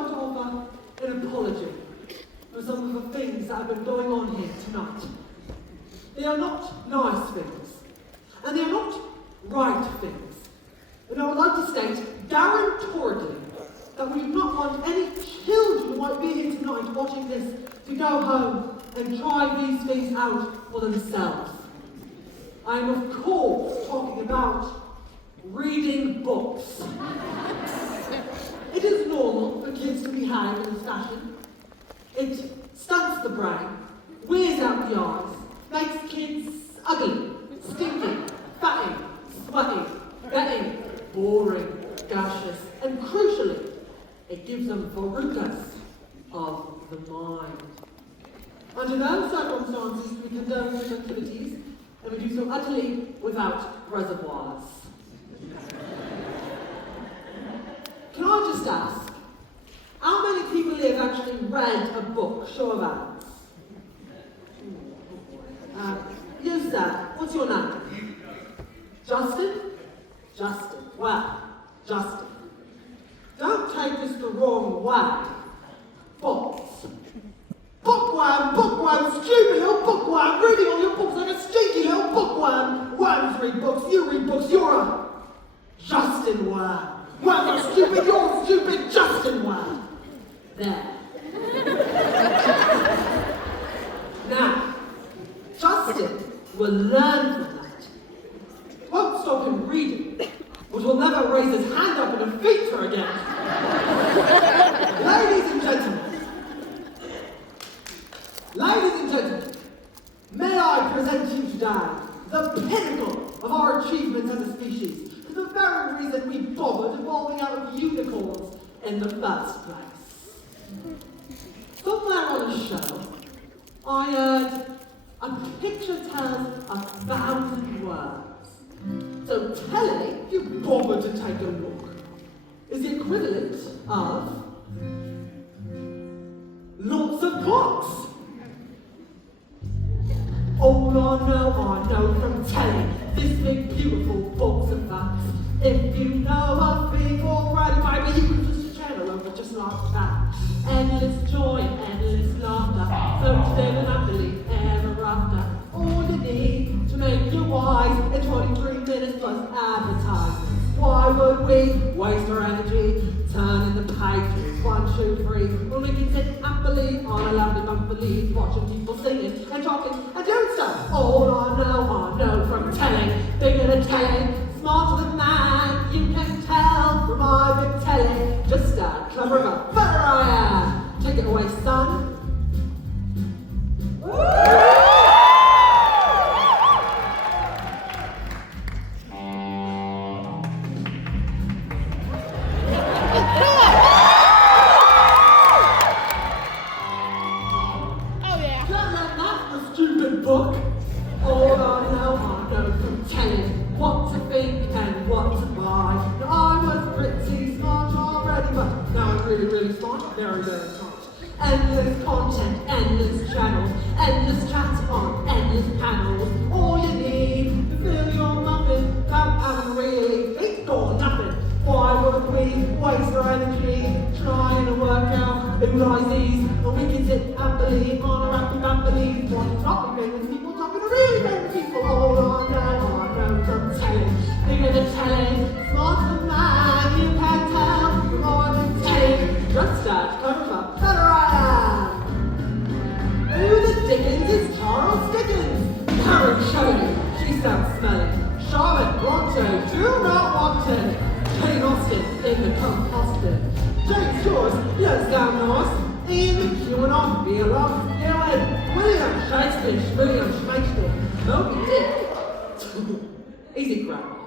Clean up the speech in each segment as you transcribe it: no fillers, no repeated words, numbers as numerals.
like to offer an apology for some of the things that have been going on here tonight. They are not nice things, and they are not right things. And I would like to state guarantorily that we do not want any children who might be here tonight watching this to go home and try these things out for themselves. I am of course talking about reading books. It is normal for kids to behave in this fashion. It stunts the brain, wears out the eyes, makes kids ugly, stinky, fatty, sweaty, betting, boring, gaseous, and crucially, it gives them verrucas of the mind. Under no circumstances do we condone such activities, and we do so utterly without reservoirs. Can I just ask, how many people here have actually read a book? Show of hands. You, sir, what's your name? Justin? Justin. Well, Justin. Don't take this the wrong way. Books. Bookworm, stupid little bookworm, reading all your books like a stinky little bookworm. Worms read books, you read books, you're a Justin worm. Worms are stupid, you're stupid, Justin worm. There. Now, Justin will learn from that. Won't stop him reading, but will never raise his hand up in a feature again. Ladies and gentlemen, may I present to you today the pinnacle of our achievements as a species, for the very reason we bothered evolving out of unicorns in the first place. Somewhere on a show, I heard a picture tells 1,000 words. So telling you bothered to take a look is the equivalent of lots of books. All I know from telling this big beautiful box of facts. If you know a thing already, maybe you can just channel over just like that. Endless joy, endless laughter, so today and happily ever after. All you need to make you wise in 23 minutes plus advertising. Why would we waste our energy turning the pages 1, 2, 3 when we can sit happily on a lovely monthly watching people singing and talking and doing stuff? All I know from telling, bigger than telling, smarter than man, you can tell from my big telling, just a clever but better I am. Take it away, son. Endless content, endless channels, endless chats on endless panels. All you need to fill your muffin without having really think or nothing. Why would we waste our energy trying to work out who lies these when we can sit happily on our happy families watching talking famous people talking to really famous people? All I know from telling, bigger than telling, smarter than man, you can tell from all I'm telling. Just start coming up, better I am. Who the dickens is Charles Dickens? Karen Shoney, she sounds smelly. Charlotte Bronte, do not want it. Jane Austen in the composting. Jane Shores, yes, down north. Ian McEwan, be along, William Shakespeare, Moby Dick. Easy, Grandma.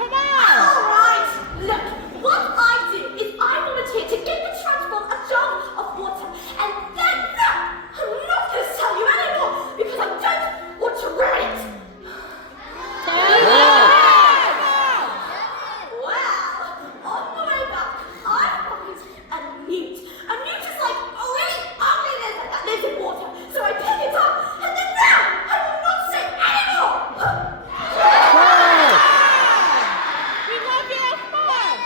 come on! All right, look, what I do is I volunteer to give the transform a jug of water, and then I'm not going to tell you anymore because I don't want to ruin it. Well, on the way back, I find a newt. A newt is like a really ugly lizard that lives in water. So I pick it up, and then now I will not say anymore. We love you! Come on!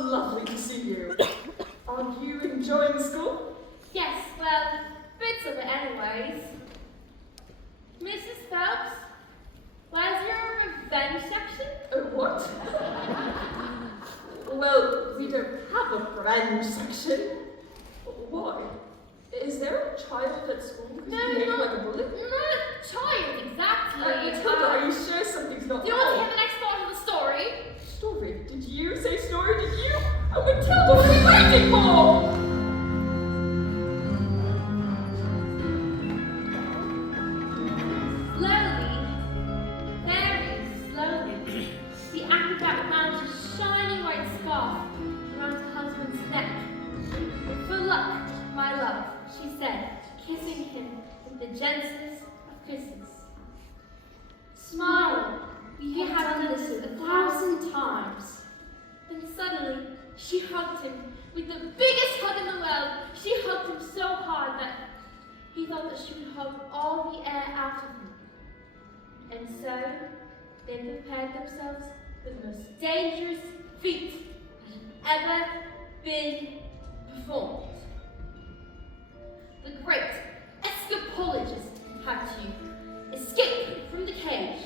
lovely to see you. Are you enjoying school? Yes, well, bits of it anyways. Mrs. Phelps, where's your revenge section? What? Well, we don't have a revenge section. Why? Is there a child at school who's behaving like a bully? Not a child, exactly. Matilda, are you sure something's not Do you want to right? hear the next part of the story? Story? Did you say story? Did you? Oh, Matilda, what are we waiting for? Slowly, very slowly, the acrobat wound a shiny white scarf around her husband's neck. For luck, my love, she said, kissing him with the gentlest of kisses. Smile, we have done this 1,000 times. Then suddenly, she hugged him with the biggest hug in the world. She hugged him so hard that he thought that she would hug all the air out of him. And so, they prepared themselves for the most dangerous feat that had ever been performed. The great escapologist had to escape from the cage,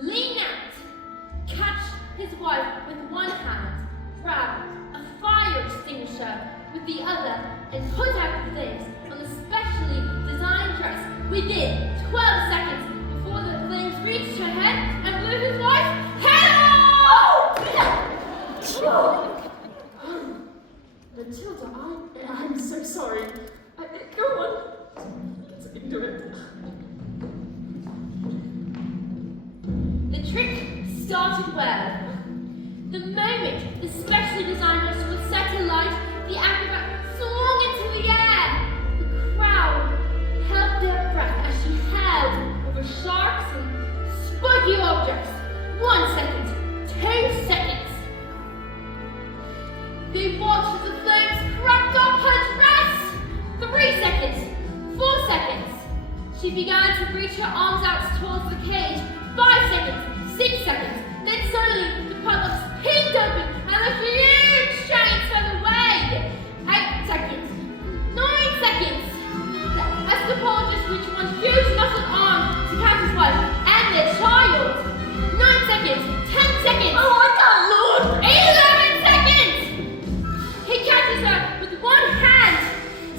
lean out, catch his wife with one hand, grab a fire extinguisher with the other, and put out the flames on the specially designed dress within 12 seconds before the flames reached her head and blew his wife's head off! Matilda, I'm so sorry. Go on. Let's do it. The trick started well. The moment the specially designed dress was set alight, the acrobat swung into the air. The crowd held their breath as she held over sharks and spiky objects. 1 second, 2 seconds. They watched as the flames crept up her dress. 3 seconds, 4 seconds. She began to reach her arms out towards the cage. 5 seconds, 6 seconds. Then suddenly the padlocks pinged open and the huge chains fell away. 8 seconds, 9 seconds. The escapologist reached one huge muscled arm to catch his wife and their child. 9 seconds, 10 seconds. Oh, I can't look! 11 seconds! He catches her with one hand.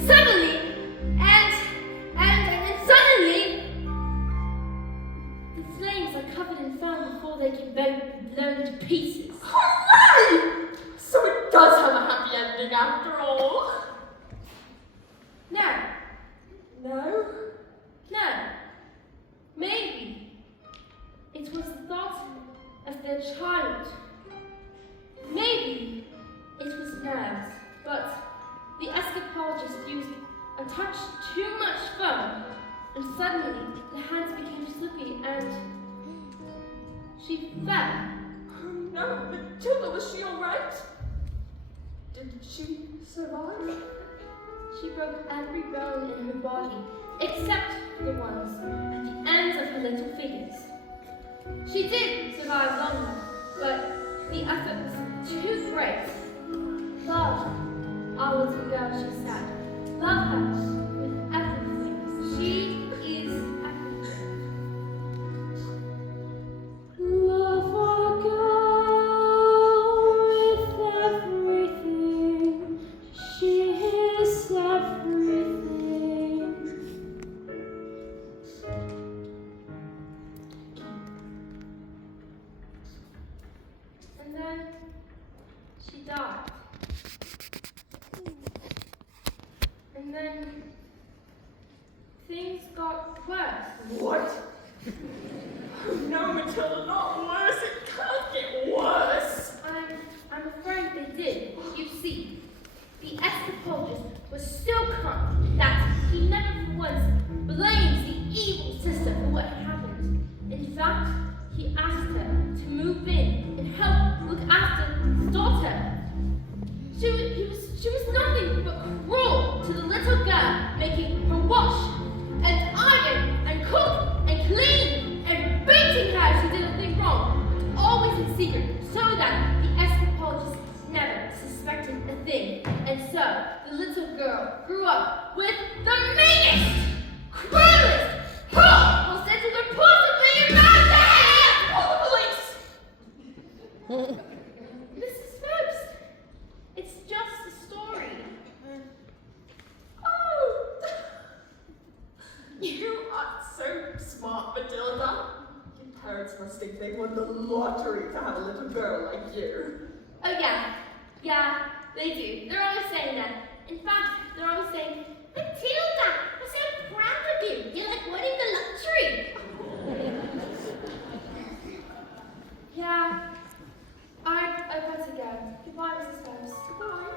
Suddenly, and suddenly, the flames are covered in foam before they can both be blown to pieces. Hooray! So it does have a happy ending after all. No, No? no. Maybe it was the thought of their child. Maybe it was nerves, but the escapologist used a touch too much foam, and suddenly the hands became slippy and she fell. Oh no, Matilda, was she alright? Did she survive? She broke every bone in her body, except for the ones at the ends of her little fingers. She did survive long enough, but the effort was too great. Love our little girl, she said. Love her with everything. She is everything. Love our girl with everything. She is everything. And then she died. And then things got worse. What? Oh no, Matilda, not worse. It can't get worse. I'm afraid they did. You see, the escapologist was so calm that he never once blames the evil sister for what had happened. In fact, he asked her to move in and help look after his daughter. She was nothing but cruel to the little girl, making her wash and iron and cook and clean and beating her if she did a thing wrong. the little girl grew up with the meanest, cruelest, horrible sense of the possibly imagined. Call the police! Mrs. Phelps, it's just a story. Oh! You are so smart, Matilda. Your parents must think they won the lottery to have a little girl like you. Oh yeah, they do. They're always saying that. In fact, they're always saying, Matilda, we're so proud of you. You're like winning the lottery. Yeah. Alright, I've got to go. Goodbye, Mrs. Phelps. Goodbye.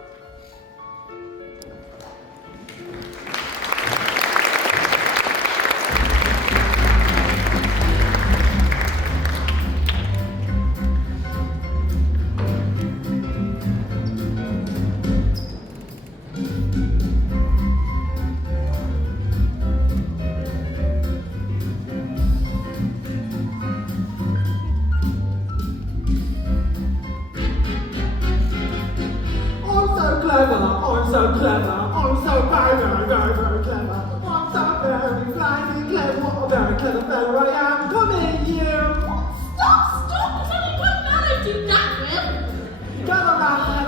I'm so clever, I'm so very, very, very, very clever. I'm so very blindly clever, what a very clever fellow I am. Come in, you! Stop! There's only one man I do that with. Gather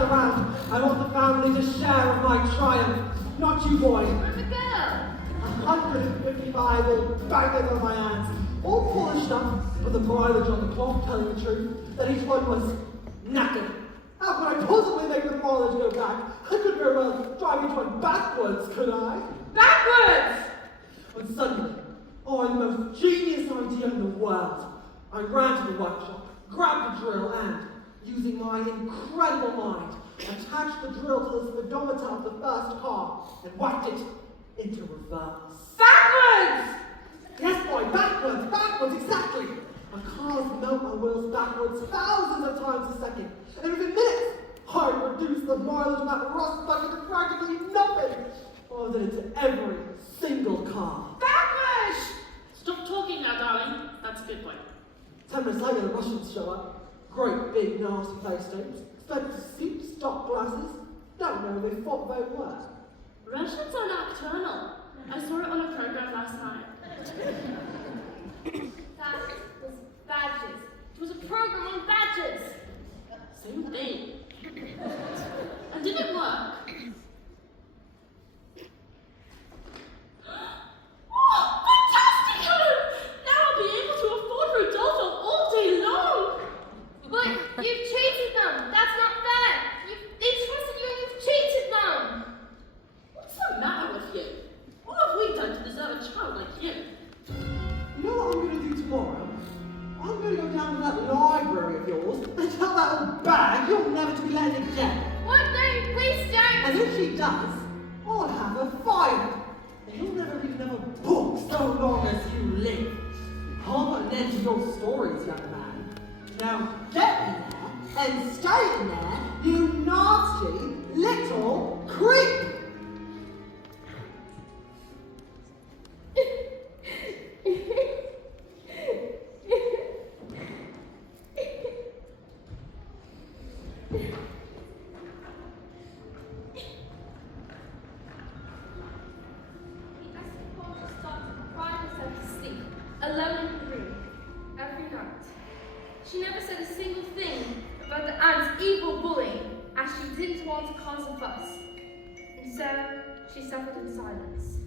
round. I want the family to share in my triumph. Not you, boy. Where's the girl? 155 all banging on my hands, all polished up, with the mileage on the clock telling the truth, that each one was knackered. How could I possibly make the mileage go back? I could very well drive each one backwards, could I? Backwards! And suddenly, the most genius idea in the world. I ran to the workshop, grabbed the drill, and, using my incredible mind, attached the drill to the speedometer of the first car and whacked it into reverse. Backwards! Yes, boy, backwards, exactly. A car's melt my wheels backwards thousands of times a second, and within minutes, I reduced the mileage of that rust bucket to practically nothing. I did it to every single car. Backwards! Stop talking now, darling. That's a good point. 10 minutes later, the Russians show up. Great big nasty face tapes, expensive suits, stock glasses. Don't know who they thought they were. Russians are nocturnal. I saw it on a program last night. That was badges. It was a program on badges. Same thing. And did it work? Oh, fantastic, Helen! Now I'll be able to afford Rodolfo all day long! But you've cheated them. That's not fair. They trusted you and you've cheated them. What's the matter with you? What have we done to deserve a child like you? You know what I'm going to do tomorrow? I'm going to go down to that library of yours and tell that old bag you're never to be let again. What? No, please don't. And if she does, I'll have her fired. And you'll never read another book so long as you live. I'll put an end to your stories, young man. Now get in there and stay in there, you nasty little creep. Alone in the room, every night. She never said a single thing about the aunt's evil bullying, as she didn't want to cause a fuss. And so, she suffered in silence.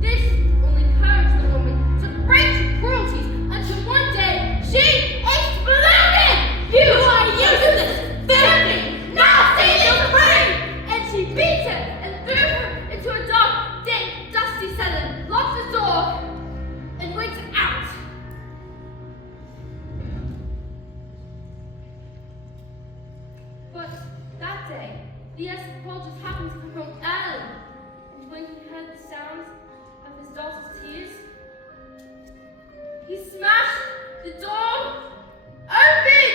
This only encouraged the woman to break cruelties until one day she exploded! You are useless, filthy, nasty little brain! And she beat her and threw her into a dark, dank, dusty cellar, locked the door, and went out. But that day, the anthropologist happened to come home early, and when he heard the sounds of his daughter's tears, he smashed the door open!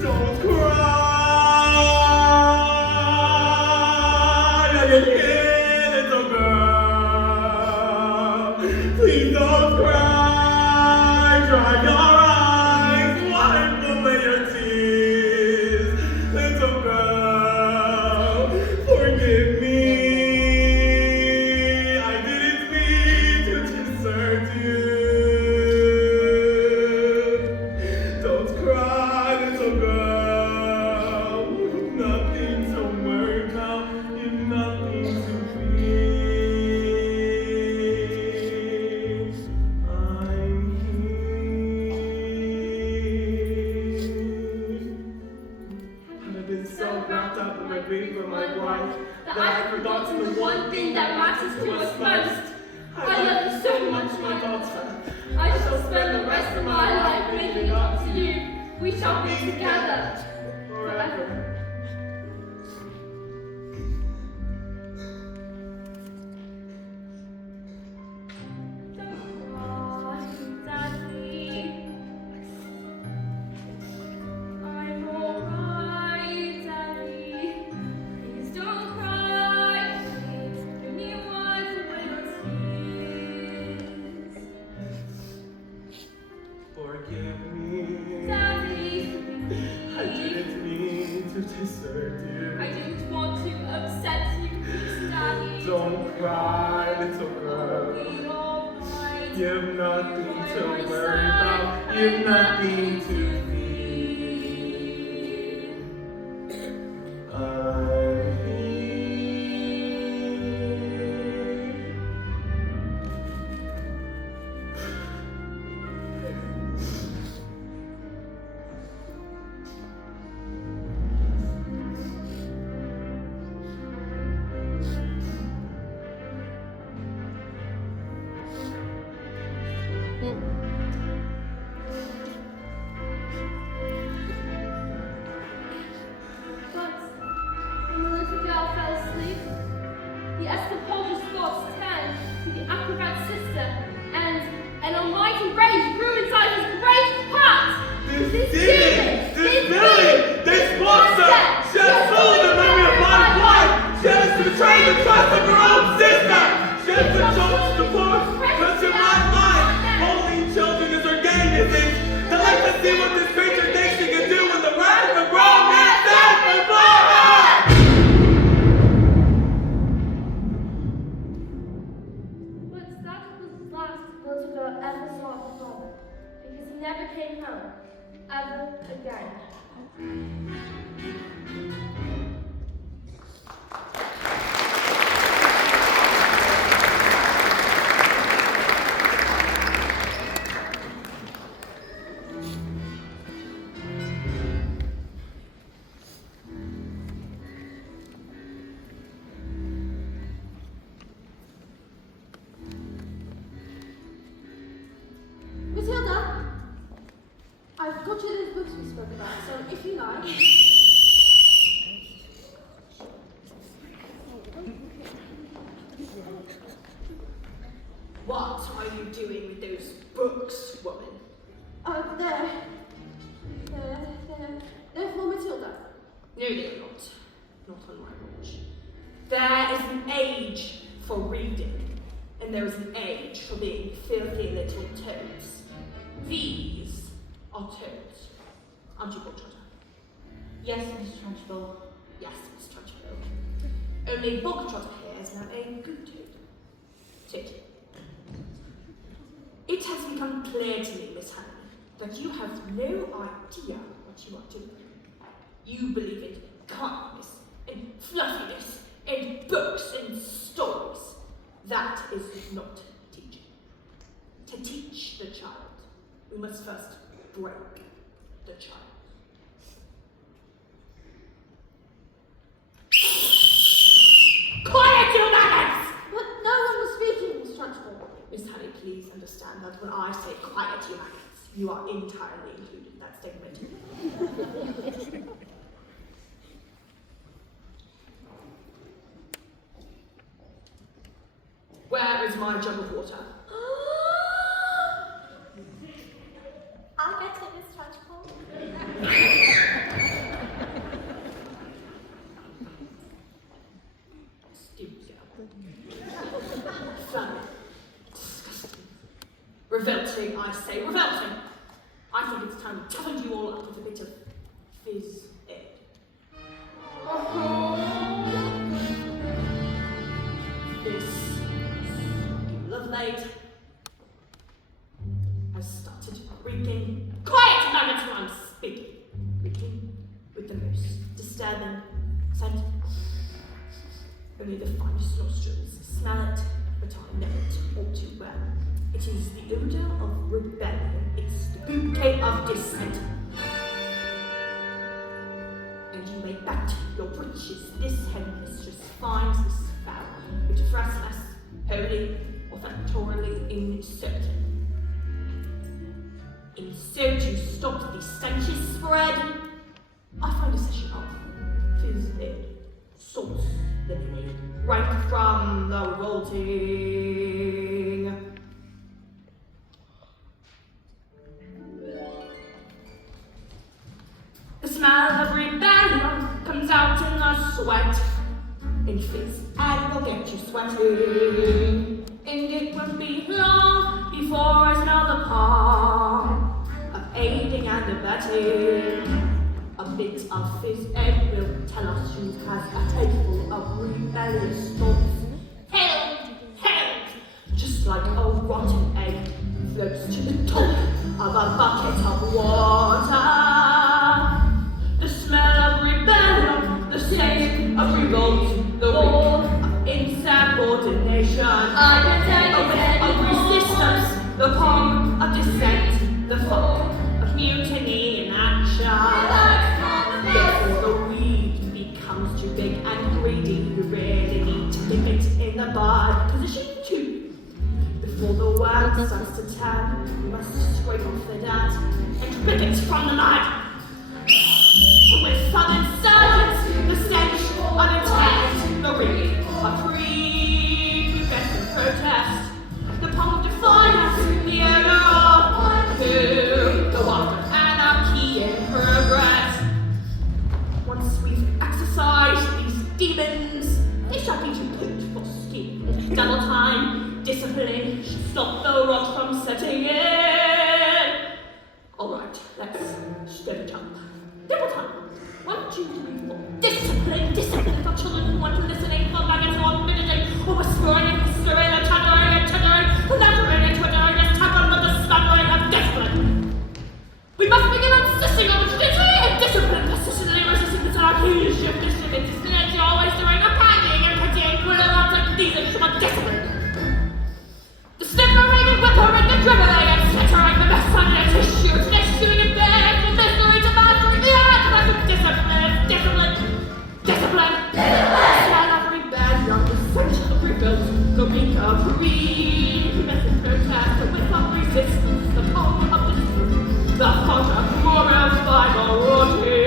Don't cry, little girl. one thing that matters to us most. I love you so much, my daughter. I shall spend the rest of my life making it up to you. We shall be together forever. Forgive me. Daddy. I didn't mean to desert you. I didn't want to upset you, please, Daddy. Don't cry, little girl. Be all right. You've nothing to worry about. You've nothing to fear. I'm here. But when the little girl fell asleep, the escapologist's thoughts turned to the acrobat's sister, and an almighty rage grew inside his great heart. This demon, this villain, this monster, she has stolen the memory of my wife. She has betrayed the trust of her own sister. She has controlled the force, touching my mind. Holding children is her game, is it? To let us see what this creature thinks she can do when the wrath of a grown man stands before her. But that was the last the little girl ever saw of her father, because he never came home, ever again. Matilda, I've got you those books we spoke about, so if you like. What are you doing with those books, woman? They're for Matilda. No, they're not. Not on my watch. There is an age for reading, and there is an age for being filthy little toads. These are toads. Aren't you, Portrait? Yes, Miss Trunchbull. Yes, Miss Trunchbull. Only Bogtrotter here is now a good toad. Sit. It has become clear to me, Miss Honey, that you have no idea what you are doing. You believe in kindness, in fluffiness, in books and stories. That is not teaching. To teach the child, we must first break the child. Quiet, you maggots! But no one was speaking, Miss Trunchbull. Miss Honey, please understand that when I say quiet, you maggots, you are entirely included in that statement. Where is my jug of water? I'll get it, Miss Trunchbull. Stupid girl. Fun. Disgusting. Revolting, I say, revolting. I think it's time to toughen you all up with a bit of fizz ed. This Lovelade has started reeking. Quiet, maggots, when I'm speaking. Reeking with the most disturbing scent. Only the finest nostrils smell it, but I know it all too well. It is the odor of rebellion. It's the bouquet of dissent. and you may bet your breeches this headmistress finds this foul, which is restless, wholly, or factorially uncertain. In so to stop these stenches spread, I find a session of fizzed salts lemonade right from the revolting. The smell of rebellion comes out in the sweat. In fizz, and will get you sweating. And it won't be long before I smell the palm of aiding and abetting. A bit of fizz egg will tell us who has a table of rebellious thoughts. Help! Help! Just like a rotten egg floats to the top of a bucket of water. The smell of rebellion, the state of revolt, the weak of insubordination, of resistance, the pomp of dissent, the funk of mutiny in action. Before the weed becomes too big and greedy, you really need to nip it in the bud. Position 2. Before the wax starts to turn, you must scrape off the dirt and rip it from the mud. With sudden surges, the stench of intent, the reek of prepubescent protest, the pomp of defiance, the odor of who, the walk of anarchy in progress. Once we've exorcised these demons, they shall be too good for scheme. Double time, discipline should stop the rot from setting in. Alright, let's step jump. Double time. 1, 2, 3, 4. Discipline, discipline for children who want to listen in for maggots or meditate, or whispering and whispering and chattering and chattering, nattering and twittering and tapping with the sputtering of discipline. We must begin insisting on rigidity and discipline, persistently resisting this archaic mischief and disciplinarity, always doing a panning and pitying, without like these instrument discipline. The snippering and whippering and dribbling and slittering the best on their tissues, issuing in bed from misery to mastery, the art of discipline, discipline, discipline. Smell of rebellion, the sense of rebuilt, the weak of prepubescent protest, the whip of resistance, the pomp of discipline, the thought of moral finality.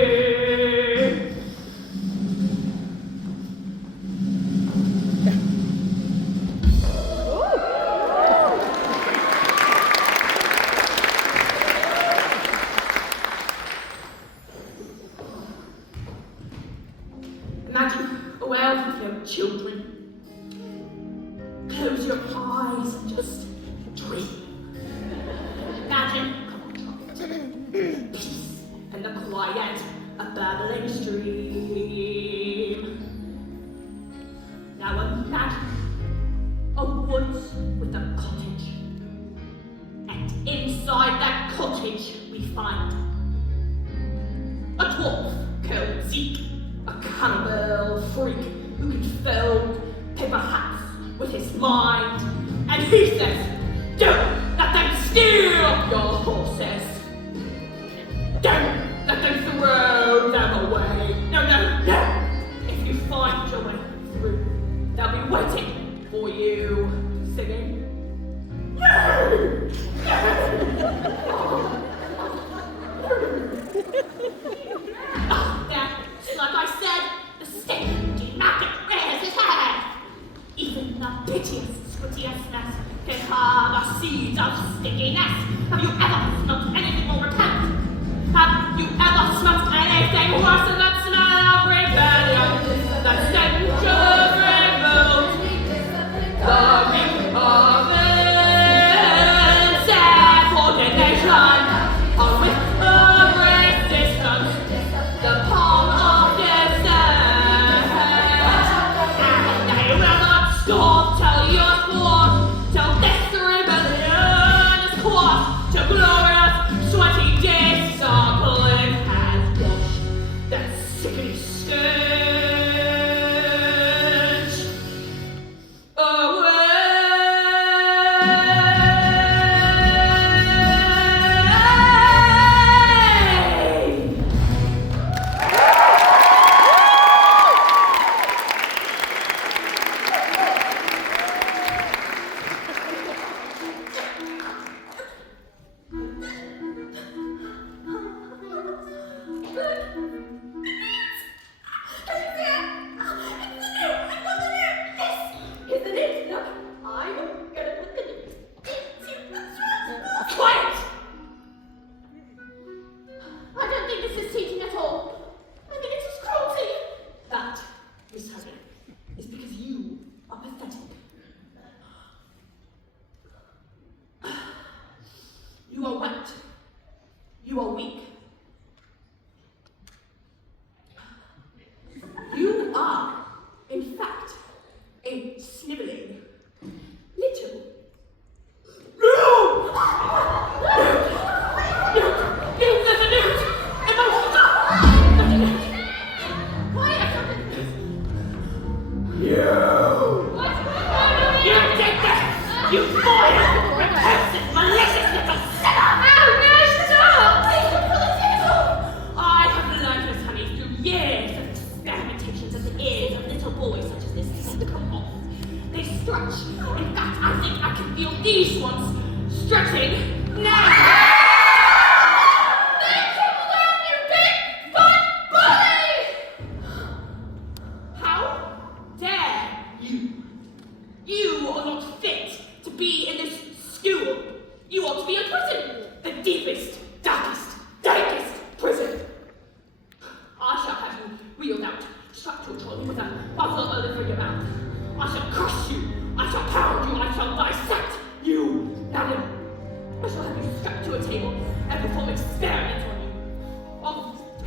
Imagine a world with no children. Close your eyes and just dream. Imagine peace and the quiet, a babbling stream. Now imagine a woods with a cottage. And inside that cottage we find a dwarf called Zeke. A cannibal freak who can fill paper hats with his mind. And he says, don't let them steal your horses. Don't let them throw them away. No, no, no. If you find your way through, they'll be waiting for you, singing, no! Like I said, the stingy maggot rears his head. Even the piteous squittiest can harbor seeds of stickiness. Have you ever smelt anything more repellent? Have you ever smelt anything worse than that smell of rebellion? That stench of revolt? The reek of insubordination? A whiff of resistance? The palm of dissent? And they will not stop till you're forced, till this rebellion is quashed, till glorious, sweaty discipline has washed that sickening stench away. You vile, repulsive, malicious little sinner! Oh, no, stop! I have learned, Miss Honey, through years of experimentations that the ears of little boys such as this tend to come off. They stretch. In fact, I think I can feel these ones stretching now. Then trouble down, you big, fat bully! How dare you? You are not fit to be in this school. You ought to be in prison. The deepest, darkest, darkest prison. I shall have you wheeled out, strapped to a trolley with a muzzle over your mouth. I shall crush you. I shall pound you. I shall dissect you. Now then, I shall have you strapped to a table and perform experiments on you.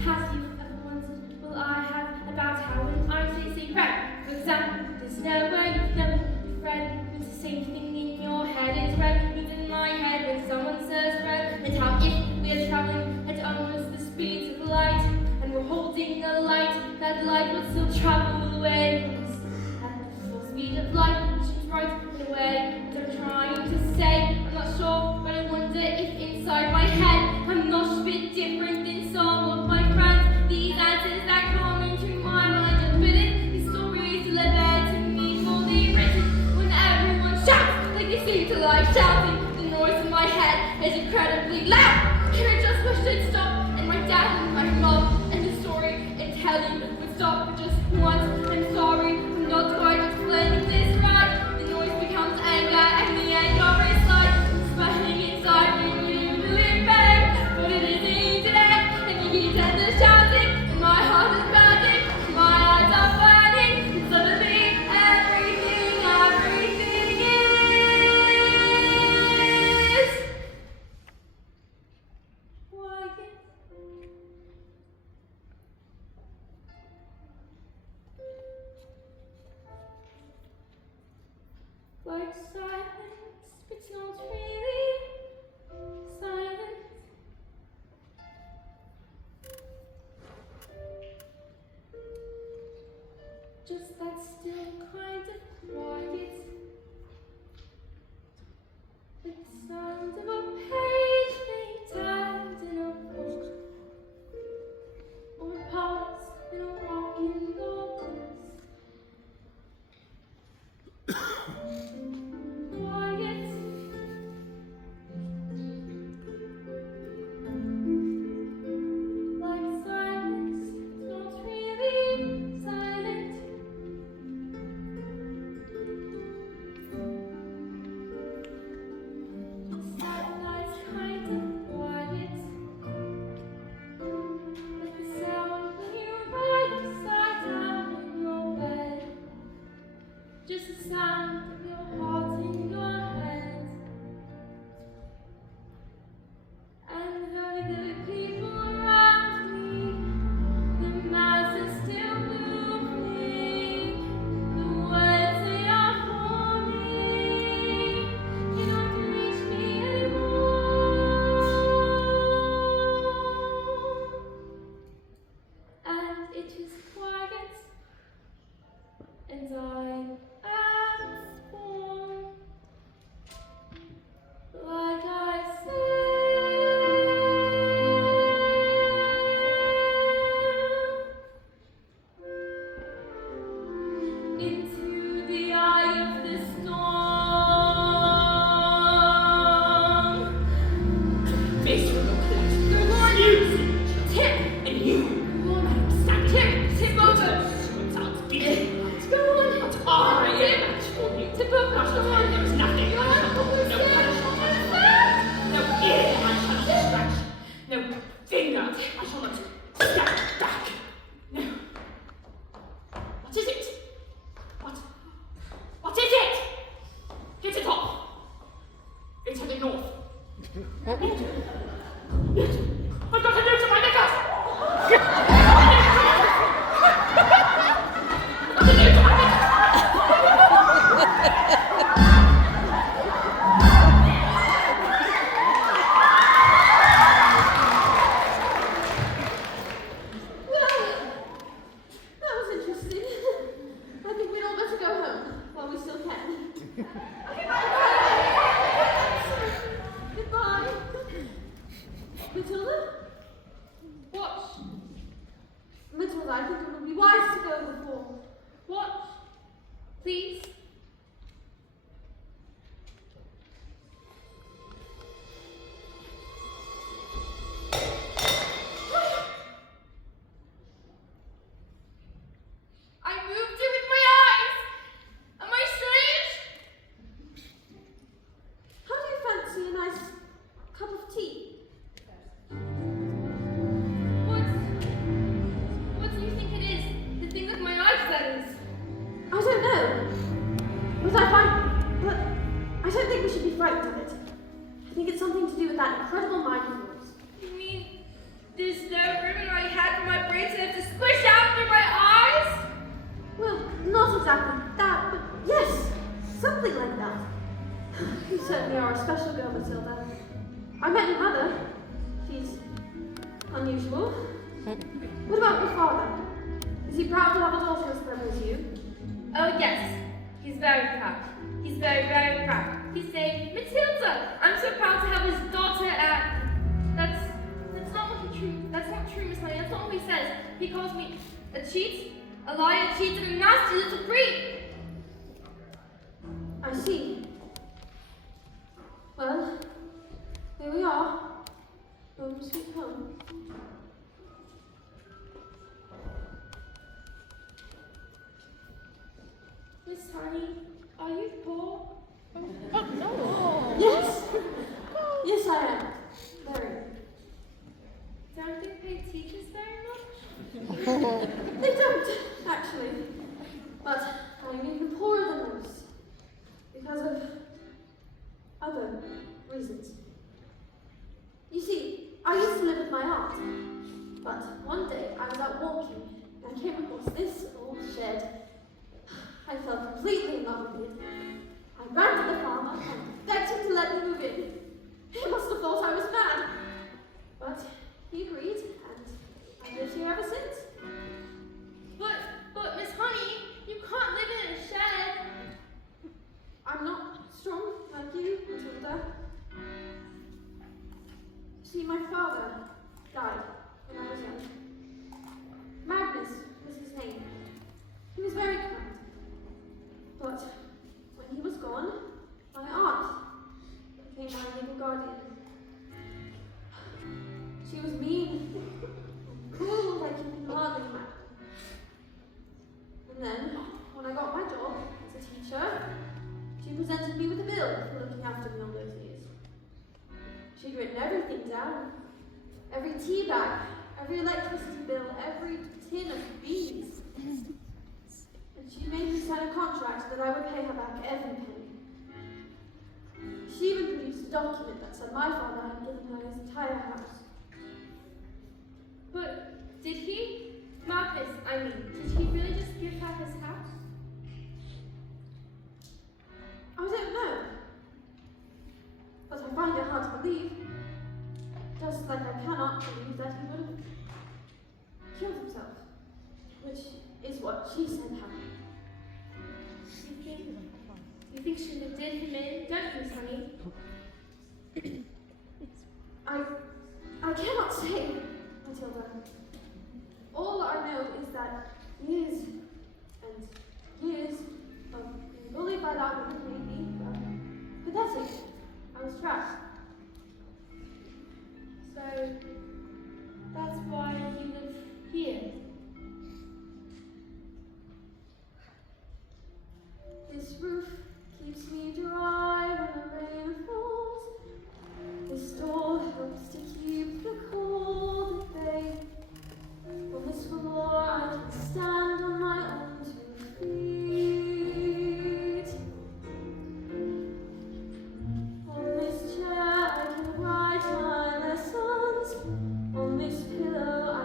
Have you ever wondered, will I have about how when I say red, for example, there's no way you've never read, it's the same thing in your head is red, even in my head when someone says red, and how if we're traveling at almost the speed of light, and we're holding a light, that light would still travel the way at the full speed of light, which is right in a way, what I'm trying to say, I'm not sure, but I wonder if inside my head, I'm not a bit different than some of my friends. These answers that come into my mind are bitten. These stories delivered to me fully written. When everyone shouts, like they seem to like shouting, the noise in my head is incredibly loud. And I just wish they'd stop, and my dad and my mom and the story and telling would stop for just once. I'm sorry, I'm not quite explaining this right. The noise becomes anger, and the anger is like smelling inside me. But it isn't today, and you hear tender shouting, and my heart is pounding, and my eyes are burning, and suddenly everything is quiet. Like silence, but not really silence. Just that still kind of quiet, like the sound of a page being turned in a book, or a pause in a walk in the woods. Quiet. Like silence, not really silent. Satellite's kind of quiet, like the sound when you lie upside down in your bed. Just the sound of your heart in your head. And though the people around me, the mass is still moving, the words they are forming cannot reach me anymore. And it is quiet, and I am born. Like I said, into the eye of the storm. Miserable place. Good morning. You, Tip. and you, Good morning. Madam Stanley. Tip over. Sounds beautiful. Go on. But I am match for you. Tip over. I shall tell you there is nothing I shall not, no punishment I shall not, no ear I shall not scratch, no finger I shall not stab back. No. What is it? What is it? Get it off. It's heading north. I've got a note in my knickers! What's a note in my knickers? Interesting. I think we'd all better go home while we still can. But I don't think we should be frightened of it. I think it's something to do with that incredible mind of yours. You mean this ribbon I had for my braids and have to squish out through my eyes? Well, not exactly that, but yes, something like that. You certainly are a special girl, Matilda. I met your mother. She's unusual. What about your father? Is he proud to have a daughter as clever as you? Oh yes, he's very proud. He's very, very proud. He's saying, Matilda, I'm so proud to have his daughter at... That's not true, Miss Honey. That's not what he says. He calls me a cheat, a liar, a cheat, and a nasty little freak. I see. Well, here we are. Home sweet home. Miss Honey, are you poor? Yes! Yes, I am. Very. Don't they pay teachers very much? They don't, actually. But I'm even poorer than most. Because of other reasons. You see, I used to live with my aunt. But one day I was out walking and I came across this old shed. I fell completely in love with it. I ran to the farmer and begged him to let me move in. He must have thought I was mad. But he agreed, and I've lived here ever since. But Miss Honey, you can't live in a shed. I'm not strong like you, Matilda. See, my father died when I was young. Magnus was his name. He was very kind. But when he was gone, my aunt became my legal guardian. She was mean, cruel like you can hardly imagine. And then, when I got my job as a teacher, she presented me with a bill for looking after me all those years. She'd written everything down. Every tea bag, every electricity bill, every tin of beans. And she made me sign a contract that I would pay her back every penny. She even produced a document that said my father had given her his entire house. But did he, Magnus, did he really just give her his house? I don't know. But I find it hard to believe. Just like I cannot believe that he would have killed himself. Which is what she said happened. You think she did him in, don't you, Miss Honey? I cannot say, Matilda. All I know is that years and years of being bullied by that woman made me pathetic. I was trapped. So, that's why you live here. This roof keeps me dry when the rain falls. This door helps to keep the cold at bay. On this floor I can stand on my own 2 feet. On this chair I can write my lessons. On this pillow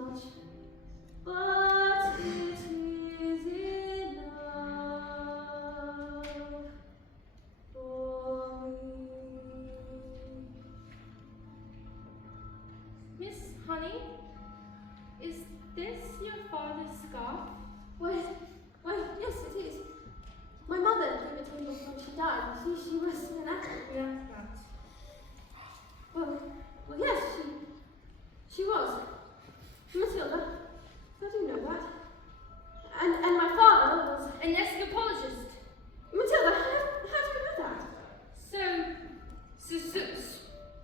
much, but it is enough for me. Miss Honey, is this your father's scarf? Why, yes, it is. My mother gave it to me when she died. She was an actor. Yeah. Well, yes, she was. Matilda, how do you know that? And my father was. An escapologist. Matilda, how do you know that?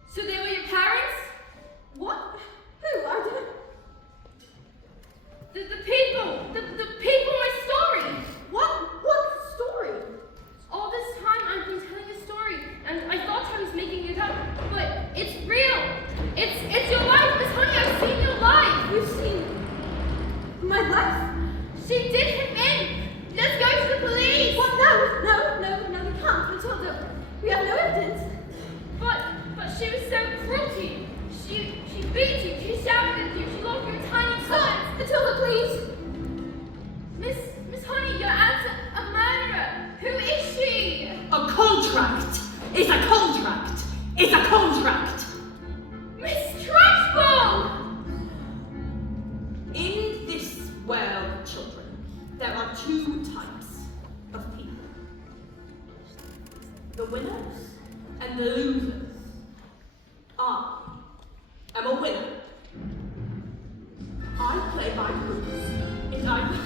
So they were your parents? What? Who? I don't. The people in my story. What story? All this time I've been telling a story, and I thought I was making it up, but it's real. It's your life, Miss Honey. I've seen your life. You've seen my life? She did him in. Let's go to the police. What? No, we can't, Matilda. We have no evidence. But she was so cruel to you. She beat you. She shouted at you. She locked your tiny Stop, comments. Matilda, please. Miss Honey, your aunt's a murderer. Who is she? A contract is a contract is a contract. Miss Trunchbull! In this world, children, there are two types of people. The winners and the losers. I am a winner. I play by the rules, and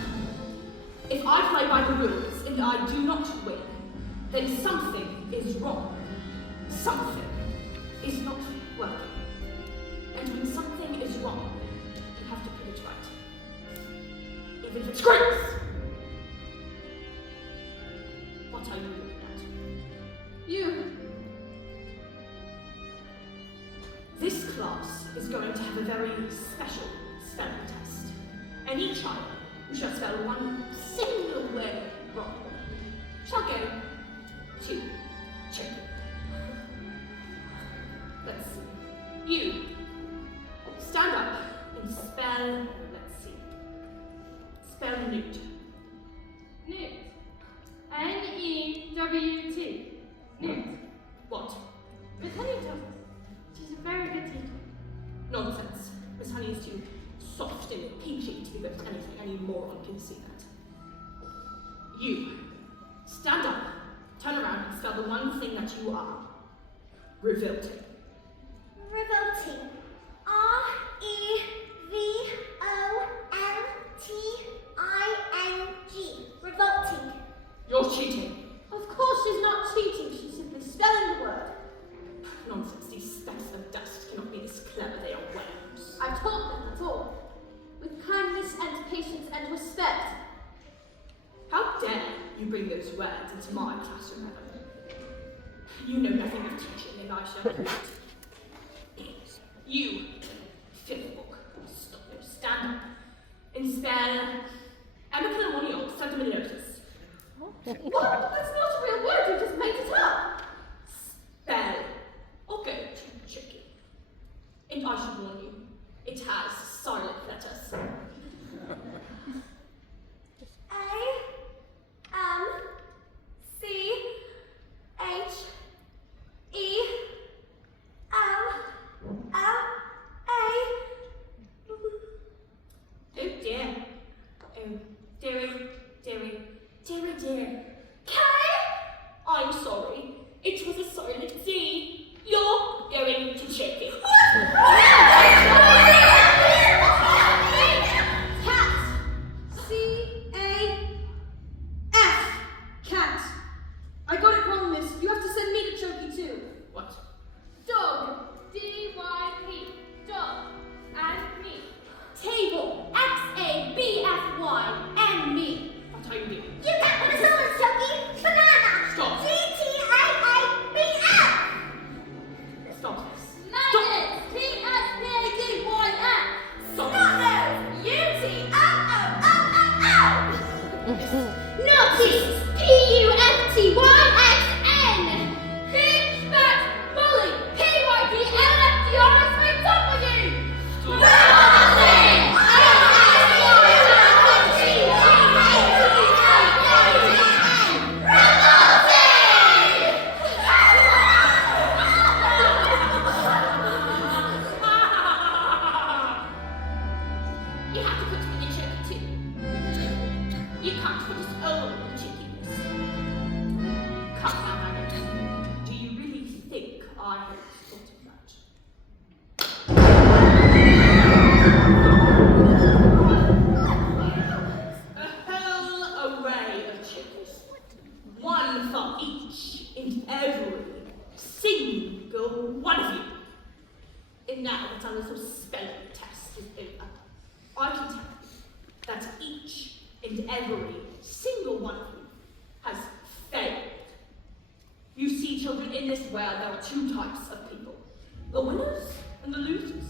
if I play by the rules and I do not win, then something is wrong. Something is not working. And when something is wrong, you have to put it right. Even if it screams! What are you looking at? You. This class is going to have a very special spelling test. Any child who shall spell one single word wrong shall go to chicken. Let's see. You stand up and spell, let's see. Spell newt. Newt. N-E-W-T. Newt. What? Miss Honey tells us. She's a very good teacher. Nonsense. Miss Honey is too soft and peachy to be good at anything. Any moron can see that. You stand up, turn around, and spell the one thing that you are. Revolting. Revolting. R-E-V-O-L-T-I-N-G. Revolting. You're cheating. Of course she's not cheating. She's simply spelling the word. Nonsense. These specks of dust cannot be this clever. They are worms. I've taught them at all. With kindness and patience and respect. How dare you bring those words into my classroom, Evan? You know nothing of teaching, and I shall do it. You, filthy book, stop there, stand up, and spell Amicalamonio centiminotus. What? That's not a real word. You just made it up. Spell, or go to chicken. And I should warn you, it has silent letters. A-M-C-H-E-L-L-A. Oh dear. Oh, dearie. K? I'm sorry. It was a silent D. You're going to chicken. Cat. C-A-F. Cat. I got it wrong, miss. You have to send me to Chokey too. What? Dog. D-Y-P. Dog. And me. Table. X-A-B-F-Y. And me. What are you doing? You got one of those, Chokey. Banana. Stop. G-T-A-A-B-F. Stop this. Madness. T-S-P-A-D-Y-N. Stop. Snotters. U-T-O-O-O-O-O. Naughty. P-U-F-T-Y-X-N. Big fat bully. P-Y-D-L-F-D-R-S-Y-W. Revolting. You have to put him in your check too. You can't put his own chickies. Come now, Magnus. Do you really think I have thought of that? A whole array of chickies. One for each and every single one of you. And now that our little spelling test is over, I can tell you that each and every single one of you has failed. You see, children, in this world there are two types of people. The winners and the losers.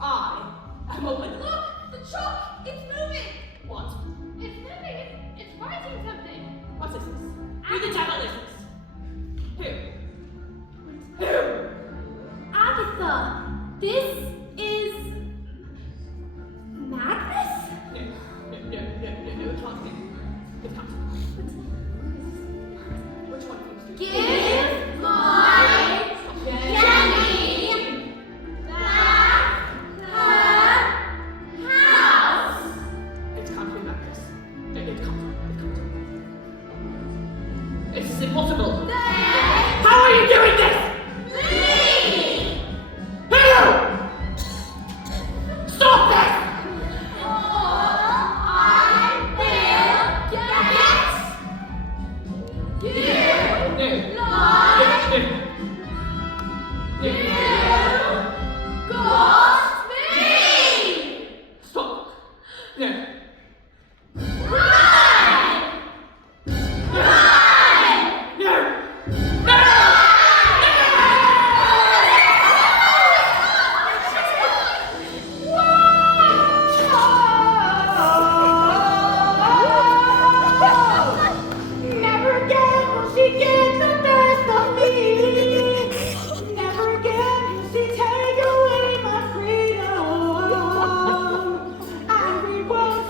I am a winner. Look, the chalk, it's moving. What? It's moving. It's writing something. What is this? Who the devil is this? Who? Agatha, this is Magnus? No, it can't be. It can't be. Which one of you is doing it? Give my Jenny back her house. It can't be Magnus. No, it can't. It's impossible. How are you doing this? Who? Stop this! Stop. No. Never again will she get the best of me. Never again will she take away my freedom. I rewrote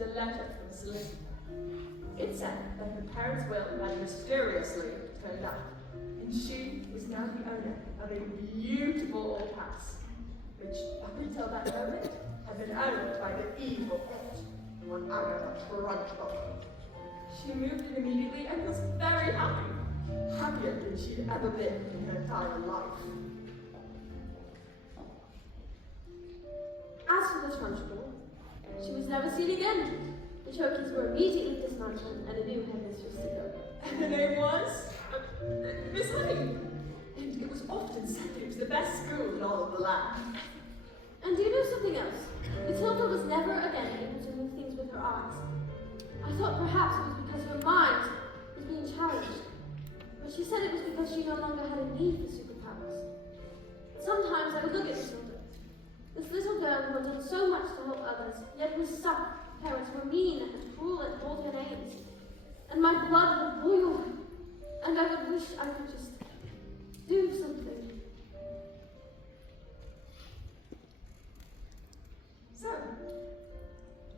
received a letter from a solicitor. It said that her parents' will had mysteriously turned up, and she was now the owner of a beautiful old house, which up until that moment had been owned by the evil aunt, one Agatha Trunchbull. She moved in immediately and was very happy, happier than she'd ever been in her entire life. As for the Trunchbull, she was never seen again. The Chokies were immediately dismantled and a new headmistress took over. And her name was Miss Honey. And it was often said that it was the best school in all of the land. And do you know something else? Matilda was never again able to move things with her eyes. I thought perhaps it was because her mind was being challenged, but she said it was because she no longer had a need for superpowers. Sometimes I would look at Matilda, this little girl who had done so much to help others, yet whose parents were mean and cruel and called her names, and my blood would boil, and I would wish I could just do something. So,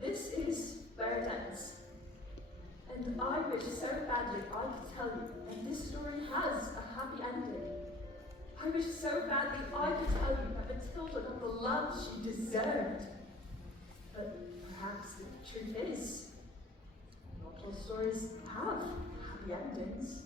this is where it ends. And I wish so badly I could tell you that this story has a happy ending. I wish so badly I could tell you that Matilda got the love she deserved. But perhaps the truth is, not all stories have happy endings.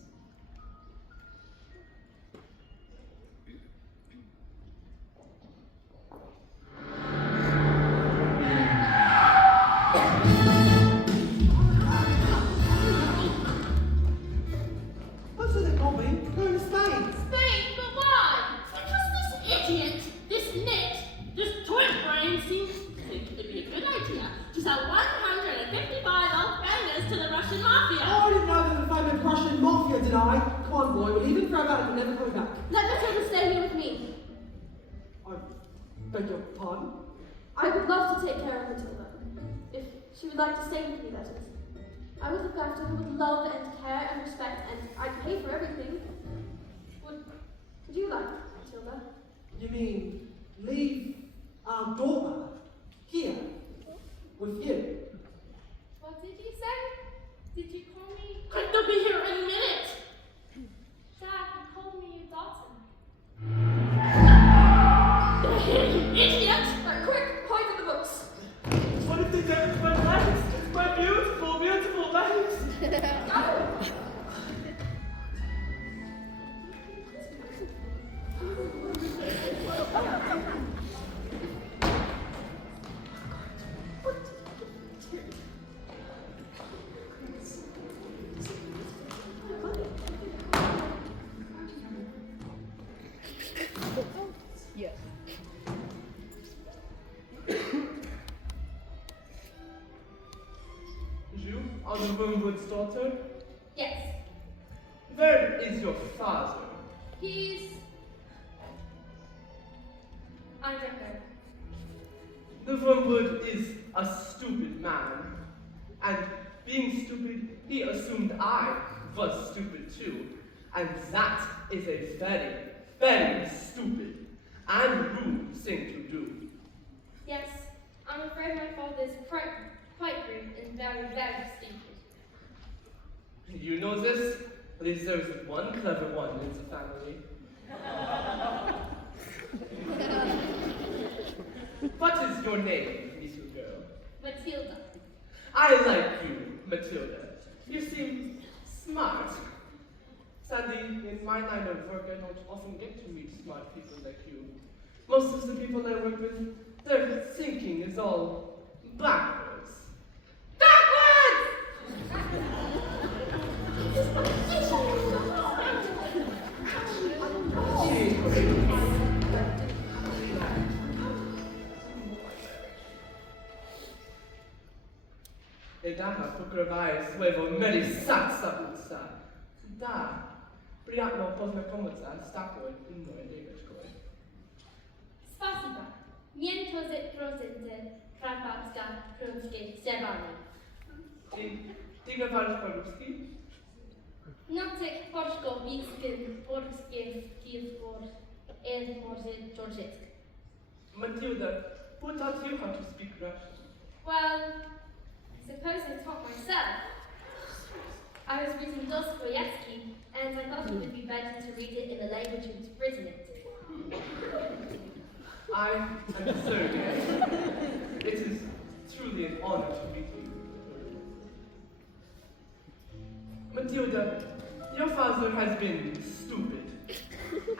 What does it call me? We're in Spain. Spain, but why? Because this idiot, this nit, this toy brain seems to think it'd be a good idea to sell 155 old bangers to the Russian mafia. Oh, I didn't know there was a famous Russian mafia, did I? Come on, boy, we're leaving for about it and never coming back. Let Matilda stay here with me. I beg your pardon? I would love to take care of Matilda. If she would like to stay with me, that is. I would look after her with love and care and respect, and I'd pay for everything. Would you like, Matilda? You mean leave our daughter here with you? What did you say? Did you call me? I'll be here in a minute. Dad, you called me your daughter. You idiot! Quick, point to the books. What if they damage my legs? It's my beautiful, beautiful legs. You are the Wormwood's daughter? Yes, Where is your father? he's... I don't know. The Wormwood is a stupid man. And being stupid, he assumed I was stupid too. And that is a very, very stupid and rude thing to do. Yes, I'm afraid my father is quite rude and very, very stupid. You know this? At least there's one clever one in the family. What is your name, little girl? Matilda. I like you, Matilda. You seem smart. Sadly, in my line of work, I don't often get to meet smart people like you. Most of the people I work with, their thinking is all backwards. Edaha pokrowaje swojego merisatsa utsa. Da, приятно познакомиться с такой умной девочкой. Спасибо. Мне тоже просите крапатка крымский зебани. Ty говоришь по-русски? Natek Porsko Winskin Porski Kielspor and Morze suppose I taught myself. I was reading Dostoevsky, and I thought it would be better to read it in the language it was written in. I am so gay. It is truly an honor to meet you. Matilda, your father has been stupid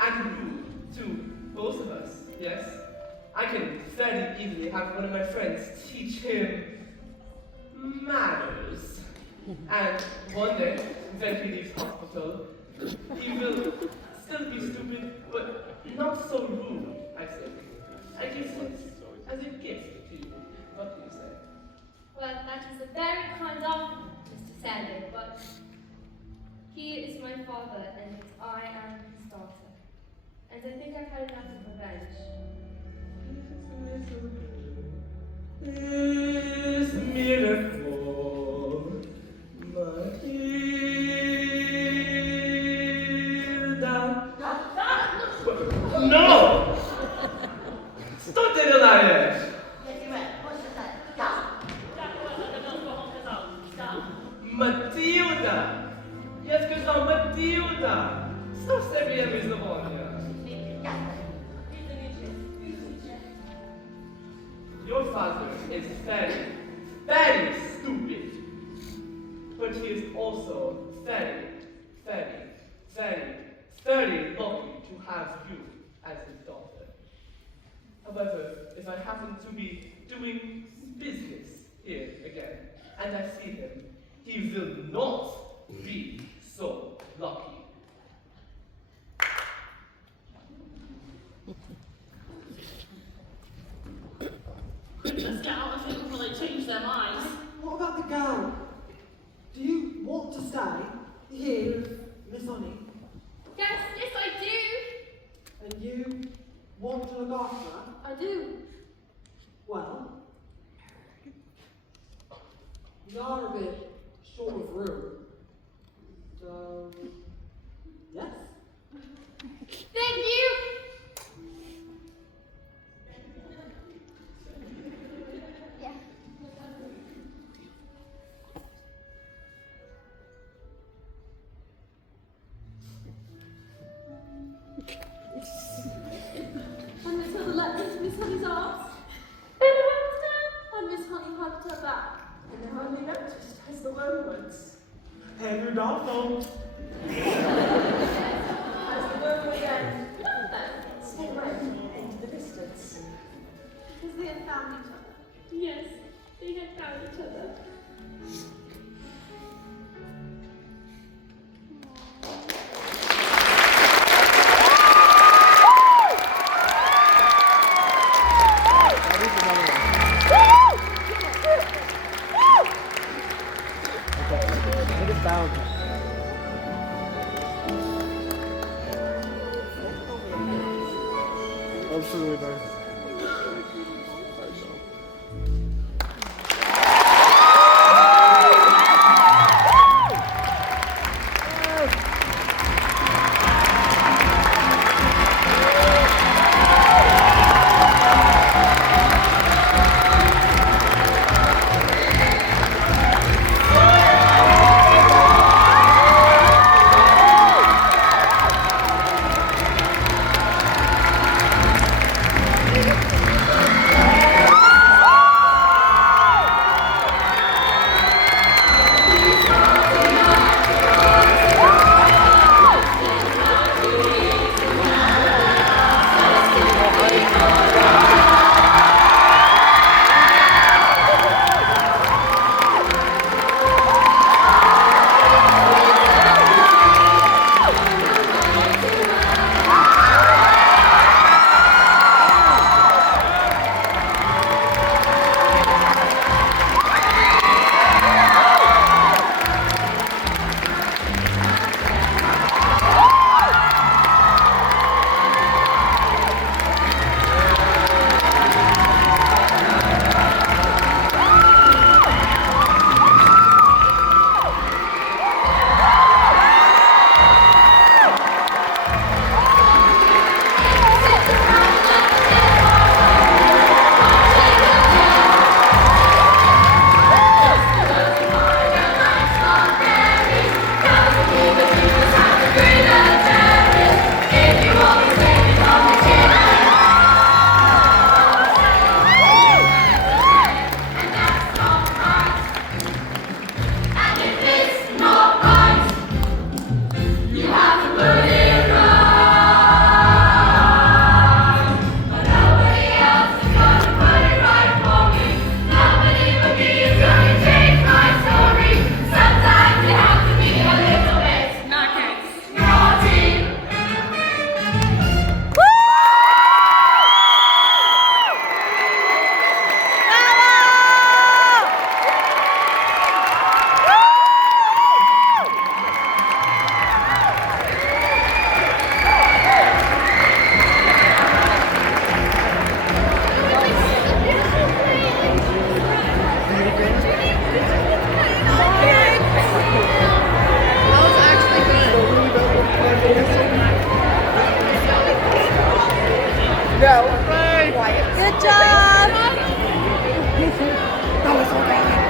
and rude to both of us, yes? I can very easily have one of my friends teach him manners. And one day, when he leaves hospital, he will still be stupid, but not so rude, I think. I give this as a gift to you. What do you say? Well, that is a very kind offer, Mr. Sandy, but he is my father, and I am his daughter. And I think I've had enough of revenge. This miracle, Matilda. No! Stop the liar! Matilda! Yes, que são Matilda! Stop stepping at me, Slavonia. Your father is very, very stupid. But he is also very, very, very, very lucky to have you as his daughter. However, if I happen to be doing business here again, and I see him, he will not be so lucky. Princess Gal, I think will they change their minds. What about the gal? Do you want to stay here with Miss Honey? Yes, I do. And you want to look after her? I do. Well, you are a bit short of room. So, yes? Thank you. Yeah. And Matilda leapt into Miss Honey's arms, and hugged her, and Miss Honey hugged her back. And they hardly noticed as the word went. And your dog phone. As the word again, sped away into the distance. Because they had found each other. Yes, they had found each other. Absolutely nice. Good job. That was all right.